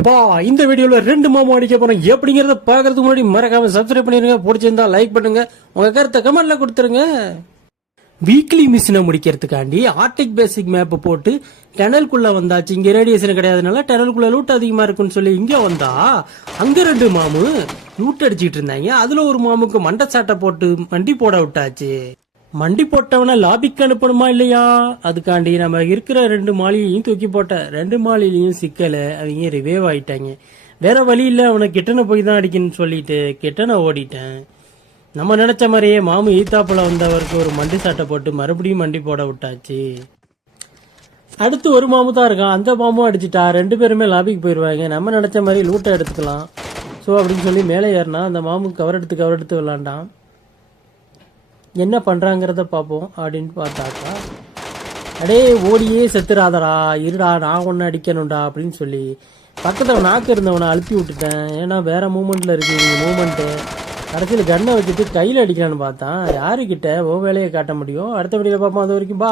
எப்பா இந்த வீடியோல 2 மாமா அடிக்க போறோம் எப்படிங்கறத பாக்குறதுக்கு முன்னாடி மறக்காம சப்ஸ்கிரைப் பண்ணிருங்க, பிடிச்சிருந்தா லைக் பண்ணுங்க, உங்க கருத்தை கமெண்ட்ல கொடுத்துருங்க. வீக்லி மிஷினை முடிக்கிறதுக்காண்டி ஆர்டிக் பேசிக் மேப் போட்டு டனலுக்குள்ள வந்தாச்சு. இங்க ரேடியேஷன் கிடையாதுனால டனலுக்குள்ள லூட் அதிகமா இருக்குன்னு சொல்லி இங்க வந்தா அங்க 2 மாமு லூட் அடிச்சிட்டு இருந்தாங்க. அதுல ஒரு மாமுக்கு மண்டை சாட்டை போட்டு மண்டி போட விட்டாச்சு. மண்டி போட்டவன லாபிக்கு அனுப்பணுமா இல்லையா? அதுக்காண்டி நம்ம இருக்கிற 2 மாலியையும் தூக்கி போட்ட 2 மாலிலையும் சிக்கல. அவங்க ரிவேவ் ஆயிட்டாங்க. வேற வழி இல்ல, அவனை கிட்டன போய் தான் அடிக்கணும்னு சொல்லிட்டு கிட்டன ஓடிட்டேன். நம்ம நினைச்ச மாதிரியே மாமு ஈத்தாப்புல வந்தவருக்கு ஒரு மண்டி சாட்டை போட்டு மறுபடியும் மண்டி போட விட்டாச்சு. அடுத்து ஒரு மாமு தான் இருக்கான். அந்த மாமும் அடிச்சுட்டா. 2 பேருமே லாபிக்கு போயிடுவாங்க. நம்ம நினைச்ச மாதிரி லூட்டை எடுத்துக்கலாம் ஸோ அப்படின்னு சொல்லி மேலே ஏறினா அந்த மாமு கவர் எடுத்து விளாண்டான். என்ன பண்றாங்கிறத பார்ப்போம் அப்படின்னு பார்த்தாக்கா, அடே ஓடியே செத்துறாதடா, இருடா நான் ஒன்று அடிக்கணும்டா அப்படின்னு சொல்லி பக்கத்தில் நாக்கு இருந்தவனை அழுப்பி விட்டுட்டேன். ஏன்னா வேற மூமெண்ட்ல இருக்கு மூமெண்ட்டு. கடைசியில் கண்ணை வச்சுட்டு கையில் அடிக்கலான்னு பார்த்தான். யாருக்கிட்ட ஓ வேலையை காட்ட முடியும். அடுத்த வீடியோவில் பார்ப்போம். அது வரைக்கும் பா.